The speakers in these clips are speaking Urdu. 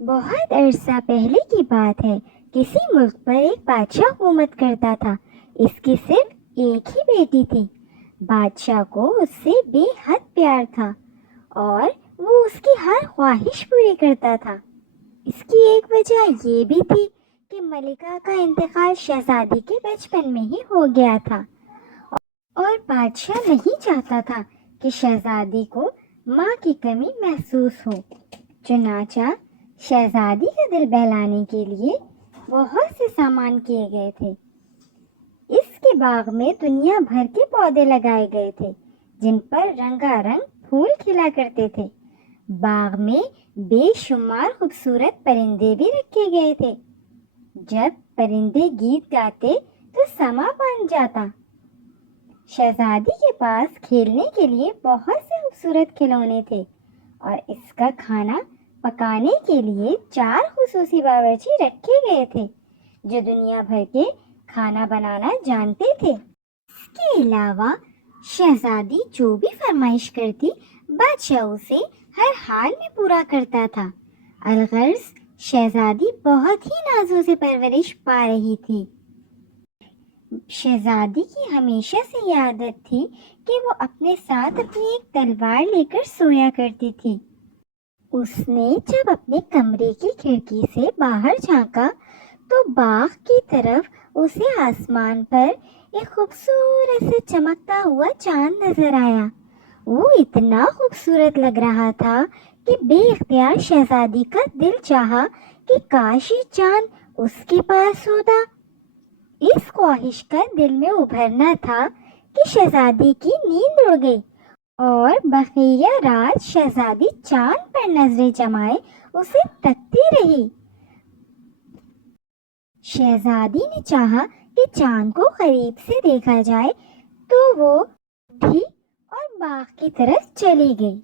بہت عرصہ پہلے کی بات ہے۔ کسی ملک پر ایک بادشاہ حکومت کرتا تھا۔ اس کی صرف ایک ہی بیٹی تھی۔ بادشاہ کو اس سے بے حد پیار تھا اور وہ اس کی ہر خواہش پوری کرتا تھا۔ اس کی ایک وجہ یہ بھی تھی کہ ملکہ کا انتقال شہزادی کے بچپن میں ہی ہو گیا تھا اور بادشاہ نہیں چاہتا تھا کہ شہزادی کو ماں کی کمی محسوس ہو۔ چنانچہ شہزادی کا دل بہلانے کے لیے بہت سے سامان کیے گئے تھے۔ اس کے باغ میں دنیا بھر کے پودے لگائے گئے تھے جن پر رنگا رنگ پھول کھلا کرتے تھے۔ باغ میں بے شمار خوبصورت پرندے بھی رکھے گئے تھے۔ جب پرندے گیت گاتے تو سما بن جاتا۔ شہزادی کے پاس کھیلنے کے لیے بہت سے خوبصورت کھلونے تھے اور اس کا کھانا پکانے کے لیے 4 خصوصی باورچی رکھے گئے تھے جو دنیا بھر کے کھانا بنانا جانتے تھے۔ اس کے علاوہ شہزادی جو بھی فرمائش کرتی بادشاہ اسے ہر حال میں پورا کرتا تھا۔ الغرض شہزادی بہت ہی نازوں سے پرورش پا رہی تھی۔ شہزادی کی ہمیشہ سے یہ عادت تھی کہ وہ اپنے ساتھ اپنی ایک تلوار لے کر سویا کرتی تھی۔ اس نے جب اپنے کمرے کی کھڑکی سے باہر جھانکا تو باغ کی طرف اسے آسمان پر ایک خوبصورت سے چمکتا ہوا چاند نظر آیا۔ وہ اتنا خوبصورت لگ رہا تھا کہ بے اختیار شہزادی کا دل چاہا کہ کاش یہ چاند اس کے پاس ہوتا۔ اس خواہش کا دل میں ابھرنا تھا کہ شہزادی کی نیند اڑ گئی اور بقیہ رات شہزادی چاند پر نظریں جمائے اسے تکتی رہی۔ شہزادی نے چاہا کہ چاند کو قریب سے دیکھا جائے تو وہ اٹھی اور باغ کی طرف چلی گئی۔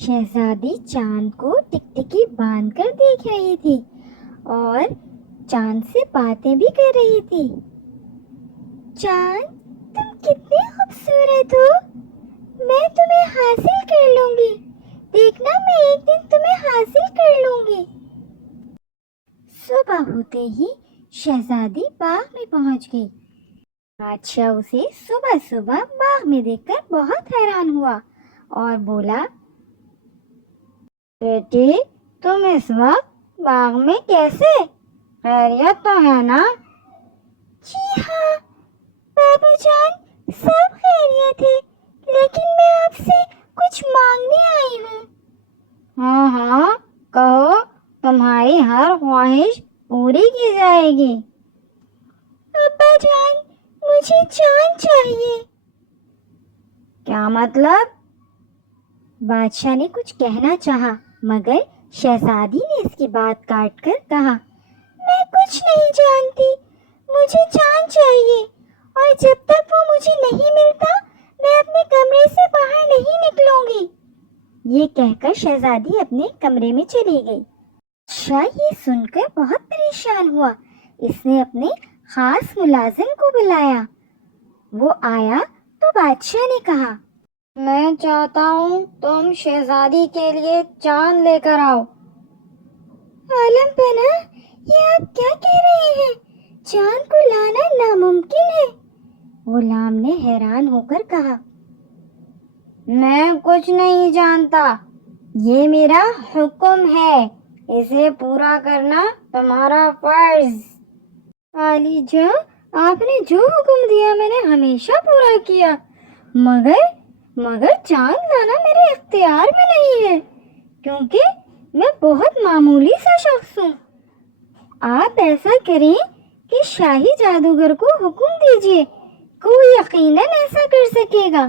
شہزادی چاند کو ٹکٹکی باندھ کر دیکھ رہی تھی اور چاند سے باتیں بھی کر رہی تھی۔ چاند، تم کتنے خوبصورت ہو، میں تمہیں حاصل کر لوں گی، دیکھنا میں ایک دن تمہیں حاصل کر لوں گی۔ صبح ہوتے ہی شہزادی باغ میں پہنچ گئی۔ بادشاہ اسے صبح صبح باغ میں دیکھ کر بہت حیران ہوا اور بولا، بیٹی تم اس وقت باغ میں کیسے؟ خیریت تو ہے نا؟ جی ہاں بابا جان، سب خیریت ہے، لیکن میں آپ سے کچھ مانگنے آئی ہوں۔ ہاں ہاں کہو، تمہاری ہر خواہش پوری کی جائے گی۔ ابا جان، مجھے چاند چاہیے۔ کیا مطلب؟ بادشاہ نے کچھ کہنا چاہا مگر شہزادی نے اس کی بات کاٹ کر کہا، میں کچھ نہیں جانتی، مجھے چاند چاہیے اور جب تک وہ مجھے نہیں ملتا میں اپنے کمرے سے باہر نہیں نکلوں گی۔ یہ کہہ کر شہزادی اپنے کمرے میں چلی گئی۔ بادشاہ یہ سن کر بہت پریشان ہوا۔ اس نے اپنے خاص ملازم کو بلایا۔ وہ آیا تو بادشاہ نے کہا، میں چاہتا ہوں تم شہزادی کے لیے چاند لے کر آؤ۔ عالم پناہ، یہ آپ کیا کہہ رہے ہیں؟ چاند کو لانا ناممکن ہے۔ غلام نے حیران ہو کر کہا، میں کچھ نہیں جانتا، یہ میرا حکم ہے، اسے پورا کرنا تمہارا فرض۔ عالی جاں، آپ نے جو حکم دیا میں نے ہمیشہ پورا کیا، مگر چاند لانا میرے اختیار میں نہیں ہے کیونکہ میں بہت معمولی سا شخص ہوں۔ آپ ایسا کریں کہ شاہی جادوگر کو حکم دیجئے، کوئی یقیناً ایسا کر سکے گا۔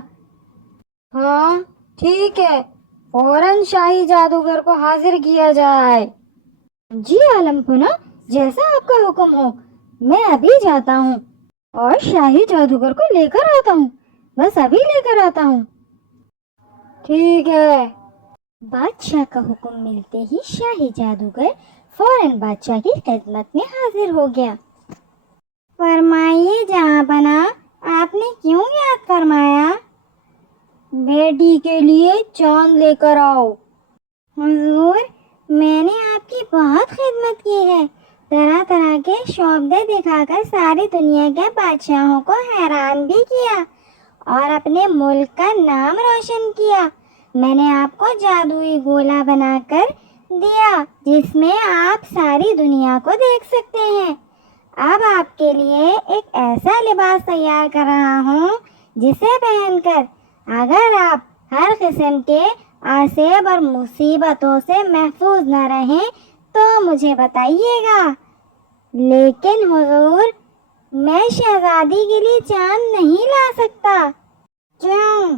ہاں ٹھیک ہے، فوراً شاہی جادوگر کو حاضر کیا جائے۔ جی عالم پناہ، جیسا آپ کا حکم ہو، میں ابھی جاتا ہوں اور شاہی جادوگر کو لے کر آتا ہوں، بس ابھی لے کر آتا ہوں۔ ٹھیک ہے۔ بادشاہ کا حکم ملتے ہی شاہی جادوگر فوراً بادشاہ کی خدمت میں حاضر ہو گیا۔ فرمائیے جہاں پناہ، آپ نے کیوں یاد فرمایا؟ بیٹی کے لیے چاند لے کر آؤ۔ حضور، میں نے آپ کی بہت خدمت کی ہے، طرح طرح کے شعبے دکھا کر ساری دنیا کے بادشاہوں کو حیران بھی کیا اور اپنے ملک کا نام روشن کیا۔ میں نے آپ کو جادوئی گولا بنا کر دیا جس میں آپ ساری دنیا کو دیکھ سکتے ہیں۔ اب آپ کے لیے ایک ایسا لباس تیار کر رہا ہوں جسے پہن کر اگر آپ ہر قسم کے آسیب اور مصیبتوں سے محفوظ نہ رہیں تو مجھے بتائیے گا۔ لیکن حضور، میں شہزادی کے لیے چاند نہیں لا سکتا۔ کیوں؟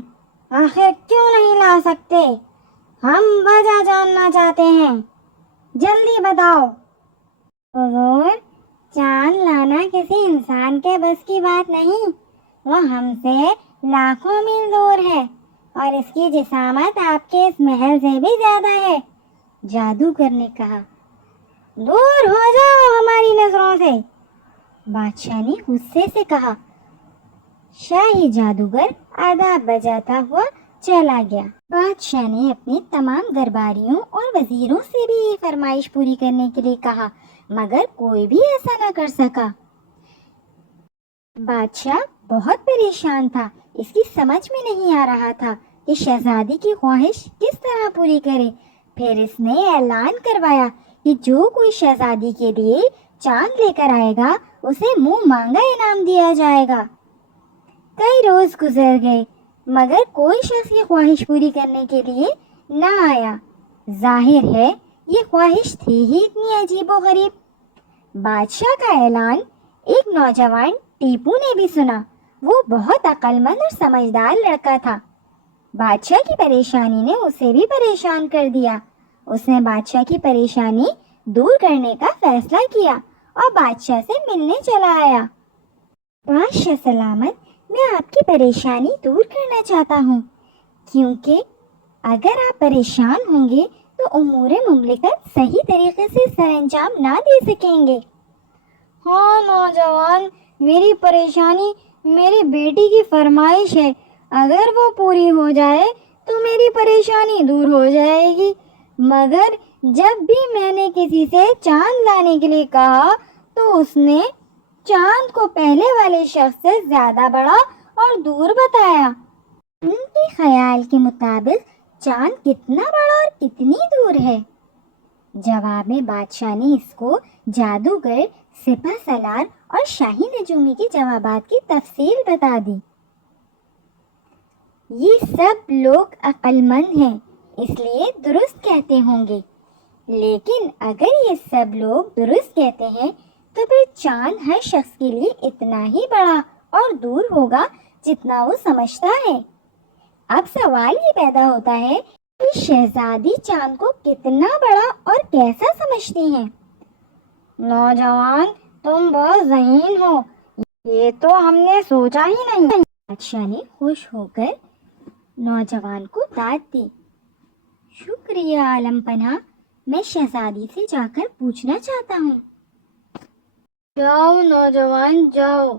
آخر کیوں نہیں لا سکتے؟ ہم وجہ جاننا چاہتے ہیں، جلدی بتاؤ۔ حضور، چاند لانا کسی انسان کے بس کی بات نہیں، وہ ہم سے لاکھوں میل دور ہے اور اس کی جسامت آپ کے اس محل سے بھی زیادہ ہے۔ جادوگر نے کہا، دور ہو جاؤ ہماری نظروں سے۔ بادشاہ نے غصے سے کہا۔ شاہی جادوگر آداب بجاتا ہوا چلا گیا۔ بادشاہ نے اپنے تمام درباریوں اور وزیروں سے بھی یہ فرمائش پوری کرنے کے لیے کہا، مگر کوئی بھی ایسا نہ کر سکا۔ بادشاہ بہت پریشان تھا، اس کی سمجھ میں نہیں آ رہا تھا کہ شہزادی کی خواہش کس طرح پوری کرے۔ پھر اس نے اعلان کروایا کہ جو کوئی شہزادی کے لیے چاند لے کر آئے گا اسے منہ مانگا انعام دیا جائے گا۔ کئی روز گزر گئے مگر کوئی شخص یہ خواہش پوری کرنے کے لیے نہ آیا۔ ظاہر ہے یہ خواہش تھی ہی اتنی عجیب و غریب۔ بادشاہ کا اعلان ایک نوجوان ٹیپو نے بھی سنا۔ وہ بہت عقل مند اور سمجھدار لڑکا تھا۔ بادشاہ کی پریشانی نے اسے بھی پریشان کر دیا۔ اس نے بادشاہ کی پریشانی دور کرنے کا فیصلہ کیا اور بادشاہ سے ملنے چلا آیا۔ بادشاہ سلامت، میں آپ کی پریشانی دور کرنا چاہتا ہوں، کیونکہ اگر آپ پریشان ہوں گے تو امور مملکت صحیح طریقے سے سر انجام نہ دے سکیں گے۔ ہاں نوجوان، میری پریشانی میری بیٹی کی فرمائش ہے، اگر وہ پوری ہو جائے تو میری پریشانی دور ہو جائے گی۔ مگر جب بھی میں نے کسی سے چاند لانے کے لیے کہا تو اس نے چاند کو پہلے والے شخص سے زیادہ بڑا اور دور بتایا۔ ان کے خیال کے مطابق چاند کتنا بڑا اور کتنی دور ہے؟ جواب میں بادشاہ نے اس کو جادوگر، سپہ سالار اور شاہی نجومی کے جوابات کی تفصیل بتا دی۔ یہ سب لوگ عقل مند ہیں اس لیے درست کہتے ہوں گے، لیکن اگر یہ سب لوگ درست کہتے ہیں تو پھر چاند ہر شخص کے لیے اتنا ہی بڑا اور دور ہوگا جتنا وہ سمجھتا ہے۔ اب سوال یہ پیدا ہوتا ہے کہ شہزادی چاند کو کتنا بڑا اور کیسا سمجھتی ہیں؟ نوجوان، تم بہت ذہین ہو، یہ تو ہم نے سوچا ہی نہیں۔ بادشاہ نے خوش ہو کر نوجوان کو داد دی۔ شکریہ عالم پناہ، میں شہزادی سے جا کر پوچھنا چاہتا ہوں۔ جاؤ نوجوان جاؤ،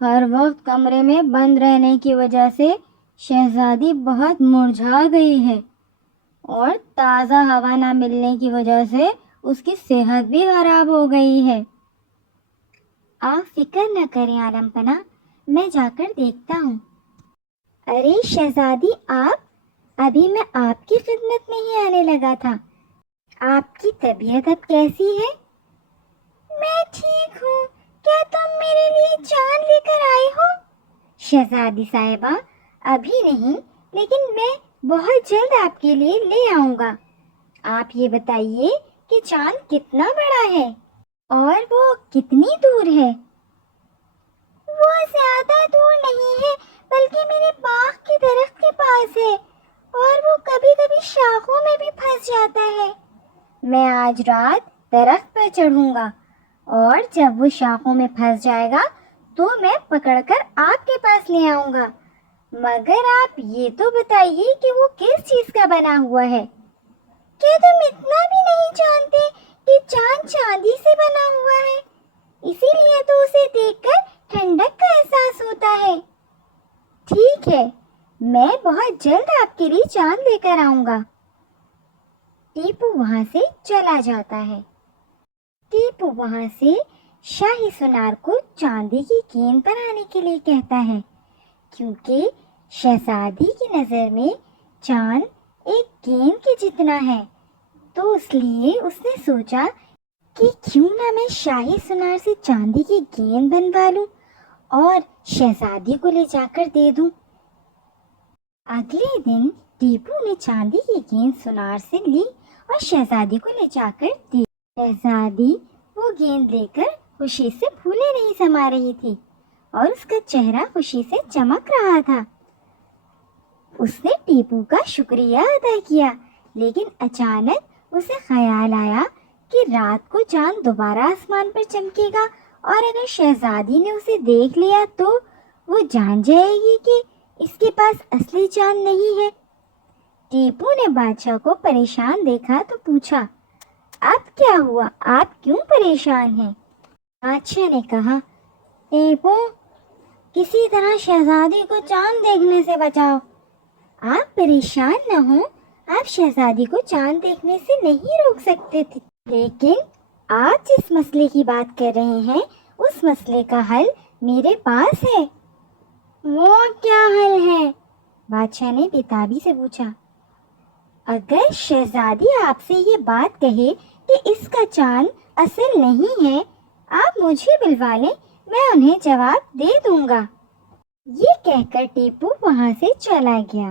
ہر وقت کمرے میں بند رہنے کی وجہ سے شہزادی بہت مرجھا گئی ہے اور تازہ ہوا نہ ملنے کی وجہ سے اس کی صحت بھی خراب ہو گئی ہے۔ آپ فکر نہ کریں عالم پناہ، میں جا کر دیکھتا ہوں۔ ارے شہزادی آپ، ابھی میں آپ کی خدمت میں ہی آنے لگا تھا۔ آپ کی طبیعت اب کیسی ہے؟ میں ٹھیک ہوں، کیا تم میرے لیے چاند لے کر آئے ہو؟ شہزادی صاحبہ، ابھی نہیں، لیکن میں بہت جلد آپ کے لیے لے آؤں گا۔ آپ یہ بتائیے کہ چاند کتنا بڑا ہے اور وہ کتنی دور ہے؟ وہ زیادہ دور نہیں ہے، بلکہ میرے باغ کے درخت کے پاس ہے اور وہ کبھی کبھی شاخوں میں بھی پھنس جاتا ہے۔ میں آج رات درخت پر چڑھوں گا اور جب وہ شاخوں میں پھنس جائے گا تو میں پکڑ کر آپ کے پاس لے آؤں گا۔ مگر آپ یہ تو بتائیے کہ وہ کس چیز کا بنا ہوا ہے؟ کیا تم اتنا بھی نہیں جانتے کہ چاند چاندی سے بنا ہوا ہے؟ اسی لیے تو اسے دیکھ کر ٹھنڈک کا احساس ہوتا ہے۔ ٹھیک ہے، میں بہت جلد آپ کے لیے چاند لے کر آؤں گا۔ ٹیپو وہاں سے چلا جاتا ہے۔ ٹیپو وہاں سے شاہی سونار کو چاندی کی گیند بنانے کے لیے کہتا ہے، کیونکہ شہزادی کی نظر میں چاند ایک گیند کے جتنا ہے، تو اس لیے اس نے سوچا کہ کیوں نہ میں شاہی سونار سے چاندی کی گیند بنوا لوں اور شہزادی کو لے جا کر دے دوں۔ اگلے دن ٹیپو نے چاندی کی گیند سونار سے لی اور شہزادی کو لے جا کر دی۔ شہزادی وہ گیند لے کر خوشی سے پھولے نہیں سما رہی تھی اور اس کا چہرہ خوشی سے چمک رہا تھا۔ اس نے ٹیپو کا شکریہ ادا کیا، لیکن اچانک اسے خیال آیا کہ رات کو چاند دوبارہ آسمان پر چمکے گا اور اگر شہزادی نے اسے دیکھ لیا تو وہ جان جائے گی کہ اس کے پاس اصلی چاند نہیں ہے۔ ٹیپو نے بادشاہ کو پریشان دیکھا تو پوچھا، اب کیا ہوا؟ آپ کیوں پریشان ہیں؟ بادشاہ نے کہا، ٹیپو، کسی طرح شہزادی کو چاند دیکھنے سے بچاؤ۔ آپ پریشان نہ ہوں، آپ شہزادی کو چاند دیکھنے سے نہیں روک سکتے تھے، لیکن آپ جس مسئلے کی بات کر رہے ہیں اس مسئلے کا حل میرے پاس ہے۔ وہ کیا حل ہے؟ بادشاہ نے بےتابی سے پوچھا۔ اگر شہزادی آپ سے یہ بات کہے کہ اس کا چاند اصل نہیں ہے، آپ مجھے بلوا لیں، میں انہیں جواب دے دوں گا۔ یہ کہہ کر ٹیپو وہاں سے چلا گیا۔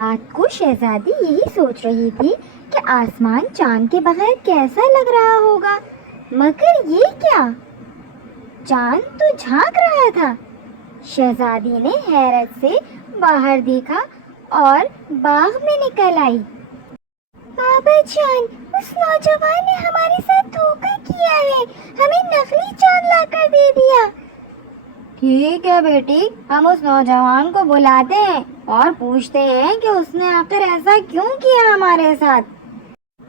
رات کو شہزادی یہی سوچ رہی تھی کہ آسمان چاند کے بغیر کیسا لگ رہا ہوگا، مگر یہ کیا؟ چاند تو جھانک رہا تھا۔ شہزادی نے حیرت سے باہر دیکھا اور باغ میں نکل آئی۔ بابا جان، اس نوجوان نے ہمارے ساتھ دھوکہ کیا ہے، ہمیں نقلی چاند لا کر دے دیا۔ ٹھیک ہے بیٹی، ہم اس نوجوان کو بلاتے ہیں اور پوچھتے ہیں کہ اس نے آخر ایسا کیوں کیا ہمارے ساتھ۔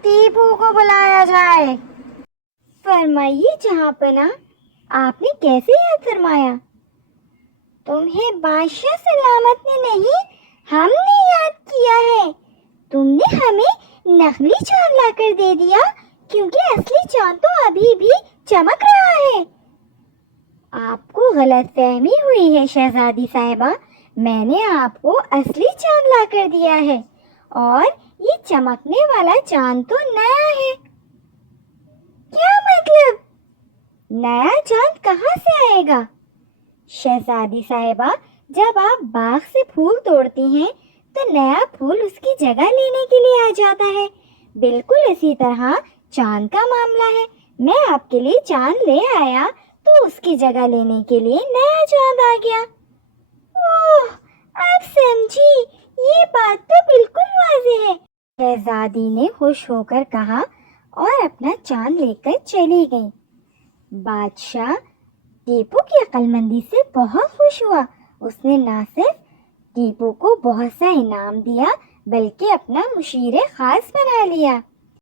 ٹیپو کو بلایا جائے۔ فرمائیے جہاں پناہ، آپ نے کیسے یاد فرمایا؟ تمہیں بادشاہ سلامت نے نہیں، ہم نے یاد کیا ہے۔ تم نے ہمیں نقلی چاند لا کر دے دیا کیونکہ اصلی چاند تو ابھی بھی چمک رہا ہے۔ آپ کو غلط فہمی ہوئی ہے شہزادی صاحبہ، میں نے آپ کو اصلی چاند لا کر دیا ہے اور یہ چمکنے والا چاند تو نیا ہے۔ کیا مطلب؟ نیا چاند کہاں سے آئے گا؟ شہزادی صاحبہ، جب آپ باغ سے پھول توڑتی ہیں تو نیا پھول اس کی جگہ لینے کے لیے آ جاتا ہے، بالکل اسی طرح چاند کا معاملہ ہے۔ میں آپ کے لیے چاند لے آیا تو اس کی جگہ لینے کے لیے نیا چاند آ گیا۔ اوہ، اب سمجھی، یہ بات تو بالکل واضح ہے، شہزادی نے خوش ہو کر کہا اور اپنا چاند لے کر چلی گئی۔ بادشاہ ٹیپو کی عقل مندی سے بہت خوش ہوا۔ اس نے نہ صرف ٹیپو کو بہت سا انعام دیا بلکہ اپنا مشیر خاص بنا لیا۔